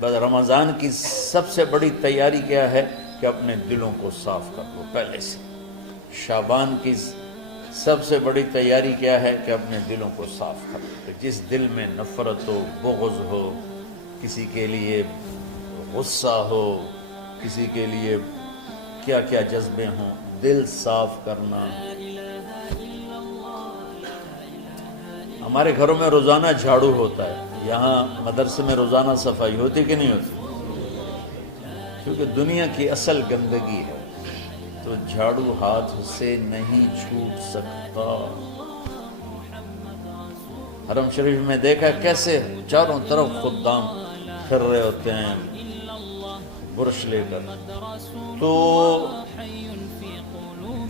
بس رمضان کی سب سے بڑی تیاری کیا ہے کہ اپنے دلوں کو صاف کر لو پہلے سے۔ شعبان کی سب سے بڑی تیاری کیا ہے کہ اپنے دلوں کو صاف کر لو۔ جس دل میں نفرت ہو، بغض ہو، کسی کے لیے غصہ ہو، کسی کے لیے کیا کیا جذبے ہوں، دل صاف کرنا۔ ہمارے گھروں میں روزانہ جھاڑو ہوتا ہے، یہاں مدرسے میں روزانہ صفائی ہوتی کہ نہیں ہوتی؟ کیونکہ دنیا کی اصل گندگی ہے تو جھاڑو ہاتھ سے نہیں چھوٹ سکتا۔ حرم شریف میں دیکھا کیسے چاروں طرف خدام پھر رہے ہوتے ہیں برش لے کر، تو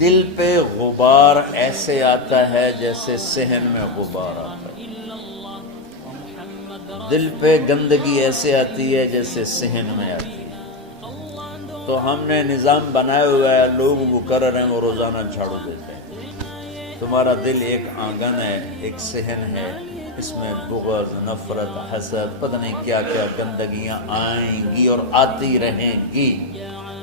دل پہ غبار ایسے آتا ہے جیسے صحن میں غبار آتا ہے، دل پہ گندگی ایسے آتی ہے جیسے صحن میں آتی ہے۔ تو ہم نے نظام بنایا ہوا ہے، لوگ وہ کر رہے ہیں، وہ روزانہ جھاڑو دیتے ہیں۔ تمہارا دل ایک آنگن ہے، ایک صحن ہے، اس میں بغض، نفرت، حسد، پتہ نہیں کیا کیا گندگیاں آئیں گی اور آتی رہیں گی۔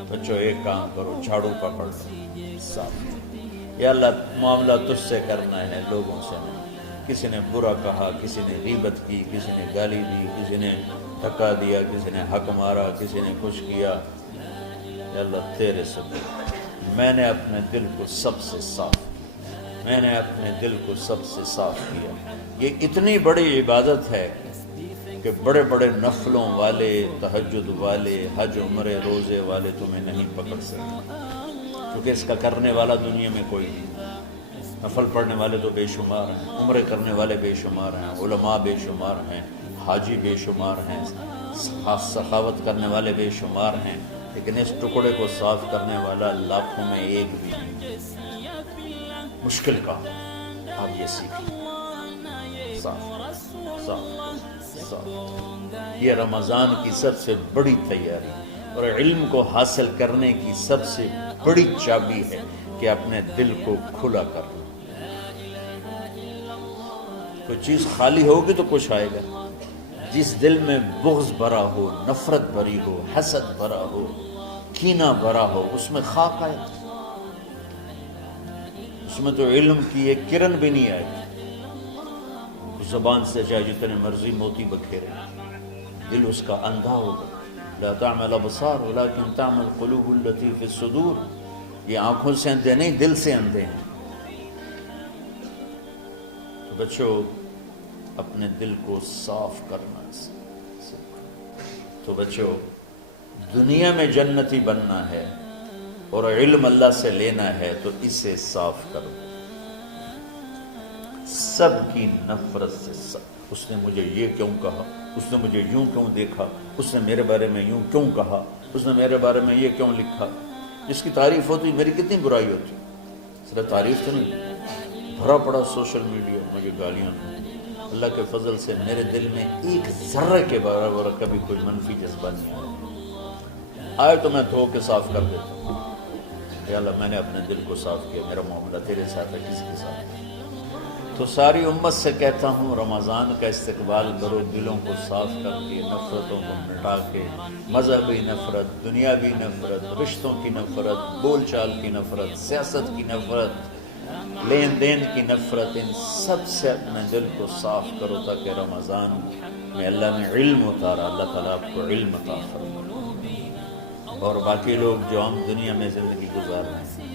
بچوں ایک کام کرو، جھاڑو پکڑ لو، صاف۔ یا اللہ معاملہ تجھ سے کرنا ہے، لوگوں سے نہیں۔ کسی نے برا کہا، کسی نے غیبت کی، کسی نے گالی دی، کسی نے دھکا دیا، کسی نے حق مارا، کسی نے کچھ کیا، یا اللہ تیرے سے میں نے اپنے دل کو سب سے صاف کیا، میں نے اپنے دل کو سب سے صاف کیا۔ یہ اتنی بڑی عبادت ہے کہ بڑے بڑے نفلوں والے، تہجد والے، حج عمرے روزے والے تمہیں نہیں پکڑ سکتے، کیونکہ اس کا کرنے والا دنیا میں کوئی نہیں۔ نفل پڑھنے والے تو بے شمار ہیں، عمرے کرنے والے بے شمار ہیں، علماء بے شمار ہیں، حاجی بے شمار ہیں، سخاوت کرنے والے بے شمار ہیں، لیکن اس ٹکڑے کو صاف کرنے والا لاکھوں میں ایک بھی نہیں۔ مشکل کا آپ یہ سیکھیں، صاف صاف صاف۔ یہ رمضان کی سب سے بڑی تیاری اور علم کو حاصل کرنے کی سب سے بڑی چابی ہے کہ اپنے دل کو کھلا کر لو۔ کوئی چیز خالی ہوگی تو کچھ آئے گا۔ جس دل میں بغض بھرا ہو، نفرت بھری ہو، حسد بھرا ہو، کینہ بھرا ہو، اس میں خاک آئے، اس میں تو علم کی ایک کرن بھی نہیں آئے۔ زبان سے چاہے جتنے مرضی موتی بکھیرے، دل اس کا اندھا ہوگا۔ لا تعمل ابصار ولكن تعمل قلوب التي في الصدور۔ یہ آنکھوں سے اندھے نہیں، دل سے اندھے ہیں۔ تو بچوں اپنے دل کو صاف کرنا تو بچوں دنیا میں جنتی بننا ہے اور علم اللہ سے لینا ہے تو اسے صاف کرو۔ سب کی نفرت سے سب، اس نے مجھے یہ کیوں کہا، اس نے مجھے یوں کیوں دیکھا، اس نے میرے بارے میں یوں کیوں کہا، اس نے میرے بارے میں یہ کیوں لکھا۔ جس کی تعریف ہوتی میری کتنی برائی ہوتی، صرف تعریف تو نہیں، بھرا پڑا سوشل میڈیا مجھے گالیاں۔ اللہ کے فضل سے میرے دل میں ایک ذرے کے برابر کبھی کوئی منفی جذبہ نہیں آیا، آئے تو میں دھو کے صاف کر دیتا ہوں۔ یا اللہ میں نے اپنے دل کو صاف کیا، میرا معاملہ تیرے ساتھ ہے، کسی کے ساتھ ہے۔ تو ساری امت سے کہتا ہوں رمضان کا استقبال کرو، دلوں کو صاف کر کے، نفرتوں کو مٹا کے، مذہبی نفرت، دنیاوی نفرت، رشتوں کی نفرت، بول چال کی نفرت، سیاست کی نفرت، لین دین کی نفرت، ان سب سے اپنے دل کو صاف کرو تاکہ رمضان میں اللہ نے علم اتارا، اللہ تعالیٰ آپ کو علم عطا فرمائے، اور باقی لوگ جو ہم دنیا میں زندگی گزار رہے ہیں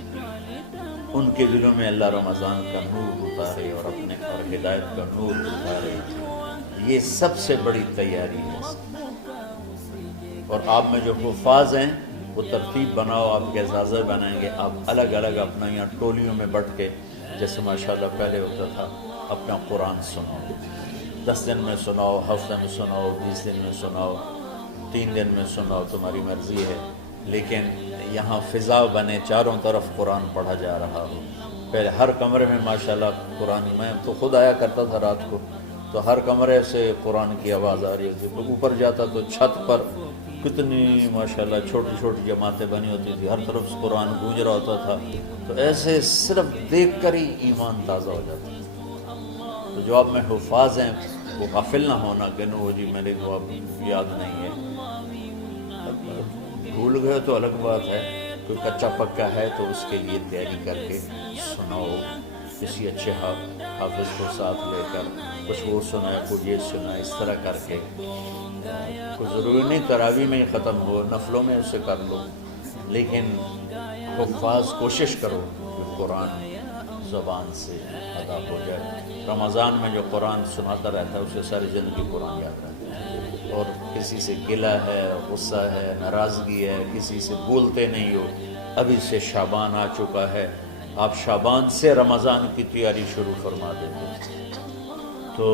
ان کے دلوں میں اللہ رمضان کا نور اتارے اور اپنے اور ہدایت کا نور اتارے۔ یہ سب سے بڑی تیاری ہے۔ اور آپ میں جو حفاظ ہیں وہ ترتیب بناؤ، آپ کے اعزازہ بنائیں گے، آپ الگ الگ اپنا یہاں ٹولیوں میں بٹ کے، جیسے ماشاءاللہ پہلے ہوتا تھا، اپنا قرآن سناؤ، 10 دن میں سناؤ، ہفتہ میں سناؤ، 20 دن میں سناؤ، 3 دن میں سناؤ، تمہاری مرضی ہے، لیکن یہاں فضا بنے، چاروں طرف قرآن پڑھا جا رہا ہو۔ پہلے ہر کمرے میں ماشاءاللہ قرآن، میں تو خود آیا کرتا تھا رات کو، تو ہر کمرے سے قرآن کی آواز آ رہی ہوتی، تو اوپر جاتا تو چھت پر کتنی ماشاءاللہ چھوٹی چھوٹی جماعتیں بنی ہوتی تھی، ہر طرف قرآن گونج رہا ہوتا تھا، تو ایسے صرف دیکھ کر ہی ایمان تازہ ہو جاتا ہے۔ تو جو آپ میں حفاظ ہیں وہ غافل نہ ہونا کہ نو جی میرے کو اب یاد نہیں ہے، بھول گئے تو الگ بات ہے، کوئی کچا پکا ہے تو اس کے لیے تیاری کر کے سناؤ، کسی اچھے حافظ کو ساتھ لے کر کچھ وہ سنائے، کچھ یہ سنائے، اس طرح کر کے. کوئی ضروری نہیں تراویح میں ہی ختم ہو، نفلوں میں اسے کر لو، لیکن حفاظ کوشش کرو کہ قرآن زبان سے ادا ہو جائے. رمضان میں جو قرآن سناتا رہتا ہے اسے ساری زندگی قرآن یاد رہتا ہے. اور کسی سے گلہ ہے، غصہ ہے، ناراضگی ہے، کسی سے بولتے نہیں ہو، ابھی سے شعبان آ چکا ہے، آپ شعبان سے رمضان کی تیاری شروع فرما دیتے. تو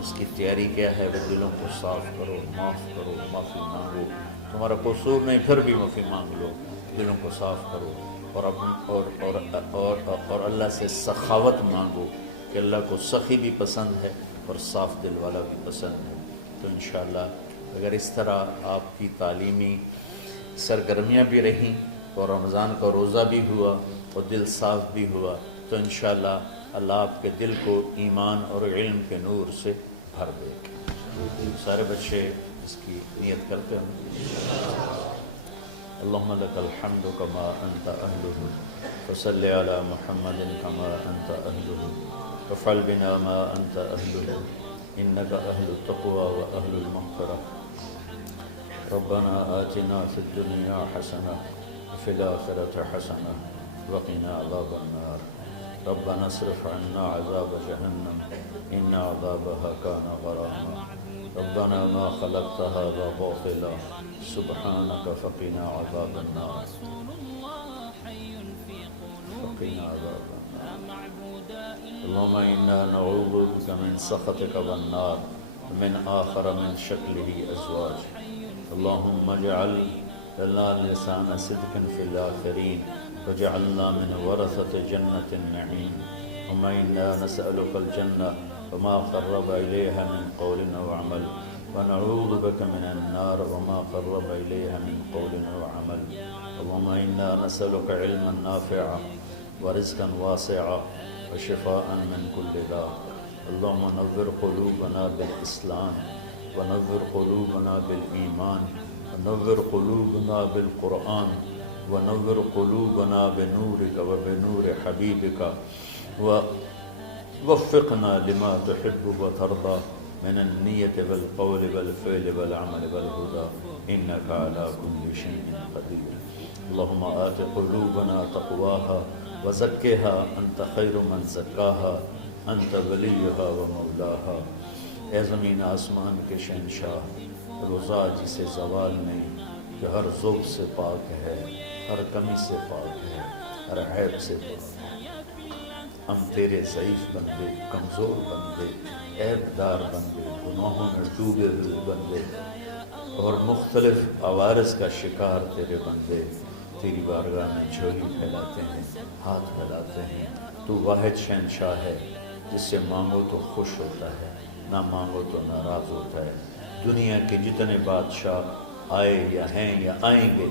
اس کی تیاری کیا ہے؟ وہ دلوں کو صاف کرو، معاف کرو، معافی مانگو. تمہارا قصور نہیں پھر بھی معافی مانگ لو، دلوں کو صاف کرو. اور اللہ سے سخاوت مانگو کہ اللہ کو سخی بھی پسند ہے اور صاف دل والا بھی پسند ہے. تو انشاءاللہ اگر اس طرح آپ کی تعلیمی سرگرمیاں بھی رہیں اور رمضان کا روزہ بھی ہوا اور دل صاف بھی ہوا، تو انشاءاللہ اللہ آپ کے دل کو ایمان اور علم کے نور سے بھر دے. سارے بچے اس کی نیت کرتے ہیں. اللہم لک الحمد کما انت اہلہ فصل علی محمد کما انت اہلہ وفعل بنا ما انت اہلہ انک اہل التقوی و اہل المغفرہ. ربنا آتنا فی الدنیا حسنہ وفی الآخرۃ حسنہ وقنا عذاب النار. ربنا اصرف عنا عذاب جہنم ان عذابها كان غراما. ربنا ما خلقت هذا باطلا سبحانك فقنا عذاب النار. فقنا عذاب النار. اللهم إنا نعوذ بك من سخطك والنار ومن آخر من شكله أزواج. اللهم اجعل لنا لسان صدق في الآخرين وجعلنا من ورثة جنة النعيم. اللهم إنا نسألك الجنة وما قرب إليها من قول أو عمل ونعوذ بك من النار وما قرب إليها من قول أو عمل. اللهم إنا نسألك علما نافعا ورزقا واسعا وشفاء من كل داء. اللهم نور قلوبنا بالإسلام ونور قلوبنا بالإيمان ونور قلوبنا بالقرآن ونور قلوبنا بنورك وبنور حبيبك ووفقنا لما تحب وترضى من النية والقول والفعل والعمل والهدى إنك على كل شيء قدير. اللهم آت قلوبنا تقواها وزكها أنت خير من زكاها أنت وليها ومولاها. اے زمین آسمان کے شہنشاہ، روزہ جسے زوال نہیں، جو ہر ذوق سے پاک ہے، ہر کمی سے پاک ہے، ہر عیب سے پاک ہے. ہم تیرے ضعیف بندے، کمزور بندے، عیب دار بندے، گناہوں میں ڈوبے ہوئے بندے اور مختلف عوارض کا شکار تیرے بندے تیری بارگاہ میں جھولی پھیلاتے ہیں، ہاتھ پھیلاتے ہیں. تو واحد شہنشاہ ہے جس سے مانگو تو خوش ہوتا ہے، نہ مانگو تو ناراض ہوتا ہے. دنیا کے جتنے بادشاہ آئے یا ہیں یا آئیں گے،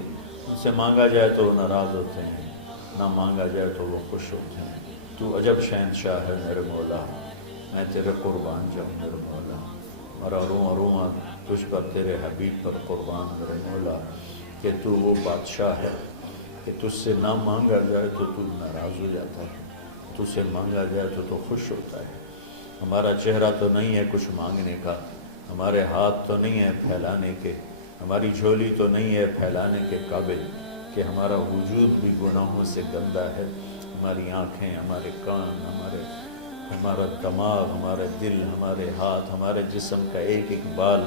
ان سے مانگا جائے تو وہ ناراض ہوتے ہیں، نہ مانگا جائے تو وہ خوش ہوتے ہیں. تو عجب شہنشاہ ہے میرے مولا، میں تیرے قربان جاؤں میرے مولا. اور روما تجھ پر، تیرے حبیب پر قربان میرے مولا، کہ تو وہ بادشاہ ہے کہ تجھ سے نہ مانگا جائے تو تو ناراض ہو جاتا ہے، تجھ سے مانگا جائے تو خوش ہوتا ہے. ہمارا چہرہ تو نہیں ہے کچھ مانگنے کا، ہمارے ہاتھ تو نہیں ہے پھیلانے کے، ہماری جھولی تو نہیں ہے پھیلانے کے قابل، کہ ہمارا وجود بھی گناہوں سے گندا ہے. ہماری آنکھیں، ہمارے کان، ہمارا دماغ، ہمارے دل، ہمارے ہاتھ، ہمارے جسم کا ایک ایک بال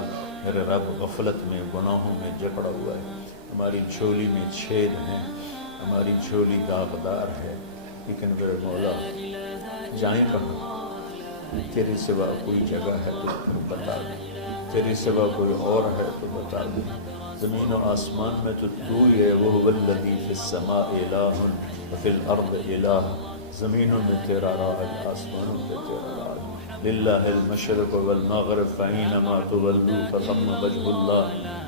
میرے رب غفلت میں، گناہوں میں جکڑا ہوا ہے. ہماری جھولی میں چھید ہیں، ہماری جھولی داغدار ہے. لیکن میرے مولا جائیں کہاں؟ تیرے سوا کوئی جگہ ہے تو پھر بتا دے، تیرے سوا کوئی اور ہے تو بتا دے. زمین و آسمان میں تو تو ہی ہے. وَهُوَ الَّذِي فِي السَّمَاءِ إِلَٰهٌ وَفِي الْأَرْضِ إِلَٰهٌ. زمینوں میں تیرا راج، آسمانوں پہ تیرا راج. لِلَّهِ الْمَشْرِقُ وَالْمَغْرِبُ فَأَيْنَمَا تُوَلُّوا فَثَمَّ وَجْهُ اللَّهِ.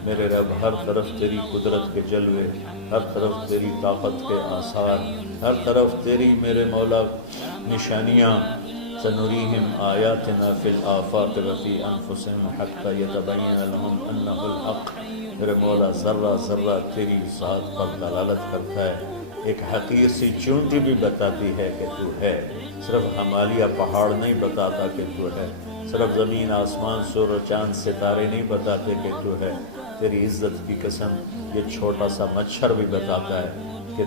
میرے رب ہر طرف تیری قدرت کے جلوے، ہر طرف تیری طاقت کے آثار، ہر طرف تیری میرے مولا نشانیاں. سنريهم آياتنا في الآفاق وفي أنفسهم حتى يتبين لهم أنه الحق میرے مولا ذرہ ذرہ تیری ذات پر دلالت کرتا ہے، ایک حقیر سی چونٹی بھی بتاتی ہے کہ تو ہے، صرف ہمالیہ پہاڑ نہیں بتاتا کہ تو ہے، صرف زمین آسمان سور و چاند ستارے نہیں بتاتے کہ تو ہے، تیری عزت کی قسم یہ چھوٹا سا مچھر بھی بتاتا ہے کہ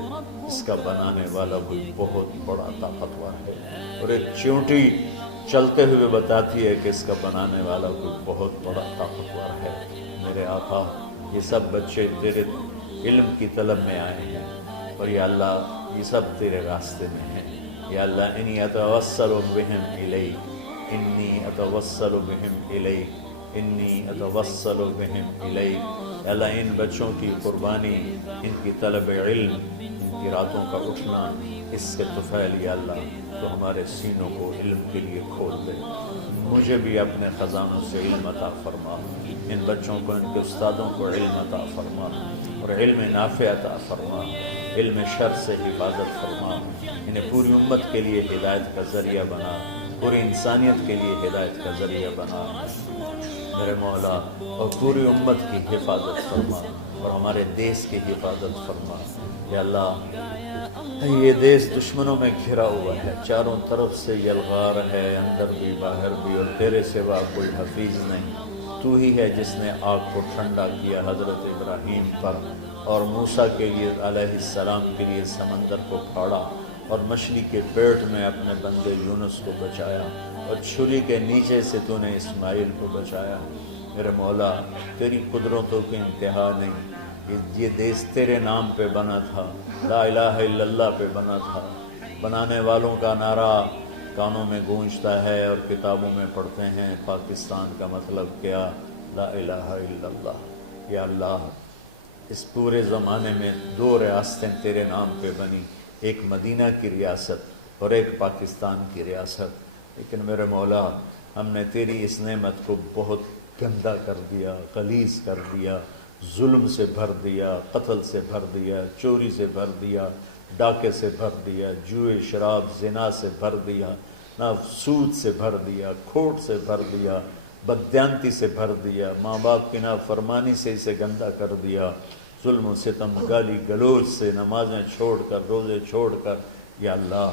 اس کا بنانے والا کوئی بہت بڑا طاقتور ہے، اور ایک چونٹی چلتے ہوئے بتاتی ہے کہ اس کا بنانے والا کوئی بہت بڑا طاقتور ہے۔ میرے آقا، یہ سب بچے تیرے علم کی طلب میں آئے ہیں، اور یا اللہ یہ سب تیرے راستے میں ہیں۔ یا اللہ انی اتوسل بہم الیک، انی اتوسل بہم الیک، انی اتوسل بہم الیک۔ یا اللہ ان بچوں کی قربانی، ان کی طلب علم، ان کی راتوں کا اٹھنا، اس کے طفیل یا اللہ تو ہمارے سینوں کو علم کے لیے کھول دے۔ مجھے بھی اپنے خزانوں سے علم عطا فرما، ان بچوں کو، ان کے استادوں کو علم عطا فرما، اور علم نافع عطا فرما، علم شر سے حفاظت فرما، انہیں پوری امت کے لیے ہدایت کا ذریعہ بنا، پوری انسانیت کے لیے ہدایت کا ذریعہ بنا میرے مولا، اور پوری امت کی حفاظت فرما، اور ہمارے دیس کی حفاظت فرما۔ یا اللہ یہ دیس دشمنوں میں گھرا ہوا ہے، چاروں طرف سے یلغار ہے، اندر بھی باہر بھی، اور تیرے سوا کوئی حفیظ نہیں۔ تو ہی ہے جس نے آگ کو ٹھنڈا کیا حضرت ابراہیم پر، اور موسیٰ کے لیے علیہ السلام کے لیے سمندر کو پھاڑا، اور مچھلی کے پیٹ میں اپنے بندے یونس کو بچایا، اور چھری کے نیچے سے تو نے اسماعیل کو بچایا۔ میرے مولا تیری قدرتوں کی انتہا نہیں، یہ دیس تیرے نام پہ بنا تھا، لا الہ الا اللہ پہ بنا تھا۔ بنانے والوں کا نعرہ کانوں میں گونجتا ہے اور کتابوں میں پڑھتے ہیں، پاکستان کا مطلب کیا؟ لا الہ الا اللہ۔ یا اللہ اس پورے زمانے میں 2 ریاستیں تیرے نام پہ بنی، ایک مدینہ کی ریاست اور ایک پاکستان کی ریاست، لیکن میرے مولا ہم نے تیری اس نعمت کو بہت گندا کر دیا، غلیظ کر دیا، ظلم سے بھر دیا، قتل سے بھر دیا، چوری سے بھر دیا، ڈاکے سے بھر دیا، جوئے شراب زنا سے بھر دیا، نہ سود سے بھر دیا، کھوٹ سے بھر دیا، بددیانتی سے بھر دیا، ماں باپ کی نافرمانی سے اسے گندا کر دیا، ظلم و ستم، گالی گلوچ سے، نمازیں چھوڑ کر، روزے چھوڑ کر، یا اللہ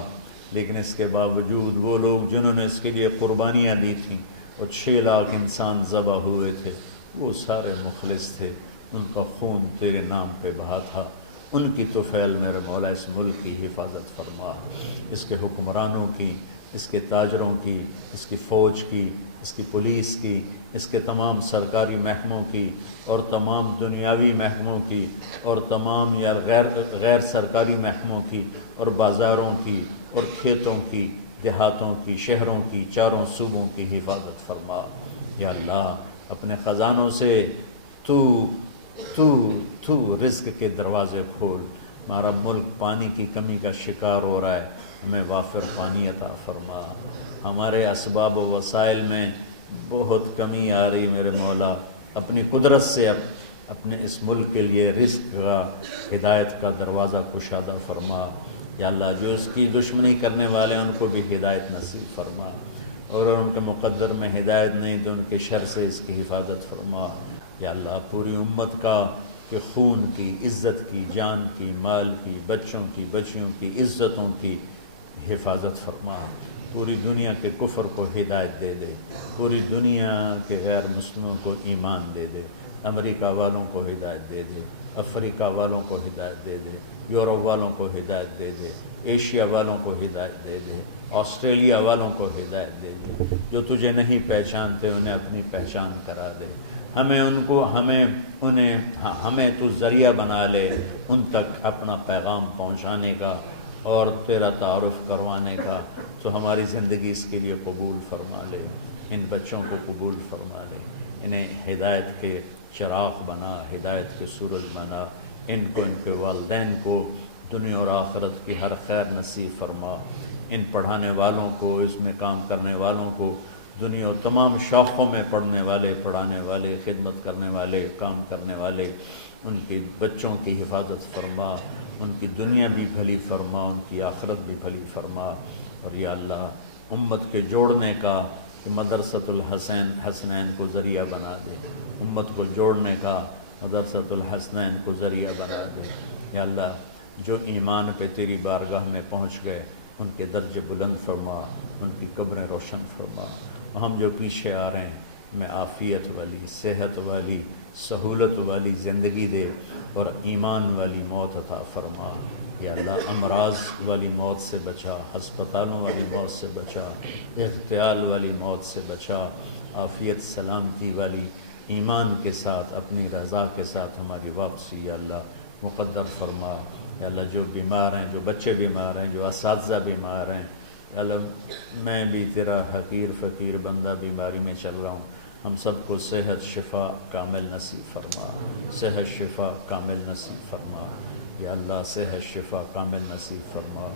لیکن اس کے باوجود وہ لوگ جنہوں نے اس کے لیے قربانیاں دی تھیں، اور 6 لاکھ انسان ذبح ہوئے تھے، وہ سارے مخلص تھے، ان کا خون تیرے نام پہ بہا تھا، ان کی طفیل میرے مولا اس ملک کی حفاظت فرما، اس کے حکمرانوں کی، اس کے تاجروں کی، اس کی فوج کی، اس کی پولیس کی، اس کے تمام سرکاری محکموں کی، اور تمام دنیاوی محکموں کی، اور تمام یا غیر سرکاری محکموں کی، اور بازاروں کی، اور کھیتوں کی، دیہاتوں کی، شہروں کی، چاروں صوبوں کی حفاظت فرما۔ یا اللہ اپنے خزانوں سے تو رزق کے دروازے کھول، ہمارا ملک پانی کی کمی کا شکار ہو رہا ہے، ہمیں وافر پانی عطا فرما، ہمارے اسباب و وسائل میں بہت کمی آ رہی میرے مولا، اپنی قدرت سے اپنے اس ملک کے لیے رزق کا، ہدایت کا دروازہ کشادہ فرما۔ یا اللہ جو اس کی دشمنی کرنے والے ہیں ان کو بھی ہدایت نصیب فرما، اور ان کے مقدر میں ہدایت نہیں تو ان کے شر سے اس کی حفاظت فرما۔ یا اللہ پوری امت کا کہ خون کی، عزت کی، جان کی، مال کی، بچوں کی، بچیوں کی، عزتوں کی حفاظت فرما، پوری دنیا کے کفر کو ہدایت دے دے، پوری دنیا کے غیر مسلموں کو ایمان دے دے، امریکہ والوں کو ہدایت دے دے، افریقہ والوں کو ہدایت دے دے، یورپ والوں کو ہدایت دے دے، ایشیا والوں کو ہدایت دے دے، آسٹریلیا والوں کو ہدایت دے دے، جو تجھے نہیں پہچانتے انہیں اپنی پہچان کرا دے، ہمیں تو ذریعہ بنا لے ان تک اپنا پیغام پہنچانے کا اور تیرا تعارف کروانے کا، تو ہماری زندگی اس کے لیے قبول فرما لے، ان بچوں کو قبول فرما لے، انہیں ہدایت کے چراغ بنا، ہدایت کے سورج بنا، ان کو، ان کے والدین کو دنیا اور آخرت کی ہر خیر نصیب فرما، ان پڑھانے والوں کو، اس میں کام کرنے والوں کو، دنیا اور تمام شاخوں میں پڑھنے والے، پڑھانے والے، خدمت کرنے والے، کام کرنے والے، ان کے بچوں کی حفاظت فرما، ان کی دنیا بھی بھلی فرما، ان کی آخرت بھی بھلی فرما، اور یا اللہ امت کے جوڑنے کا کہ مدرسۃ الحسنین کو ذریعہ بنا دے، امت کو جوڑنے کا مدرسۃ الحسنین کو ذریعہ بنا دے۔ یا اللہ جو ایمان پہ تیری بارگاہ میں پہنچ گئے ان کے درجے بلند فرما، ان کی قبریں روشن فرما۔ ہم جو پیچھے آ رہے ہیں میں عافیت والی، صحت والی، سہولت والی زندگی دے اور ایمان والی موت عطا فرما۔ یا اللہ امراض والی موت سے بچا، ہسپتالوں والی موت سے بچا، اغتیال والی موت سے بچا، عافیت سلامتی والی ایمان کے ساتھ اپنی رضا کے ساتھ ہماری واپسی یا اللہ مقدر فرما۔ یا اللہ جو بیمار ہیں، جو بچے بیمار ہیں، جو اساتذہ بیمار ہیں، یا اللہ میں بھی تیرا حقیر فقیر بندہ بیماری میں چل رہا ہوں، ہم سب کو صحت شفا کامل نصیب فرما، صحت شفا کامل نصیب فرما۔ یا اللہ صحت شفا کامل نصیب فرما۔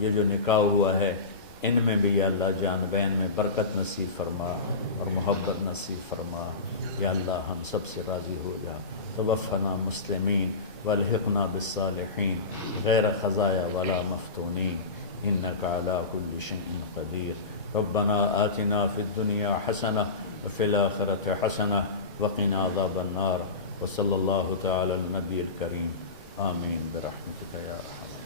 یہ جو نکاح ہوا ہے ان میں بھی یا اللہ جان بین میں برکت نصیب فرما اور محبت نصیب فرما۔ یا اللہ ہم سب سے راضی ہو جا۔ توفنا مسلمین والحقنا بالصالحین غیر خزایا ولا مفتونین انک علی کل شیء قدیر۔ ربنا آتنا فی الدنیا حسنہ وفی الآخرۃ حسنہ وقنا عذاب النار۔ وصلی اللہ تعالی علی النبی الکریم آمین برحمتک یا ارحم۔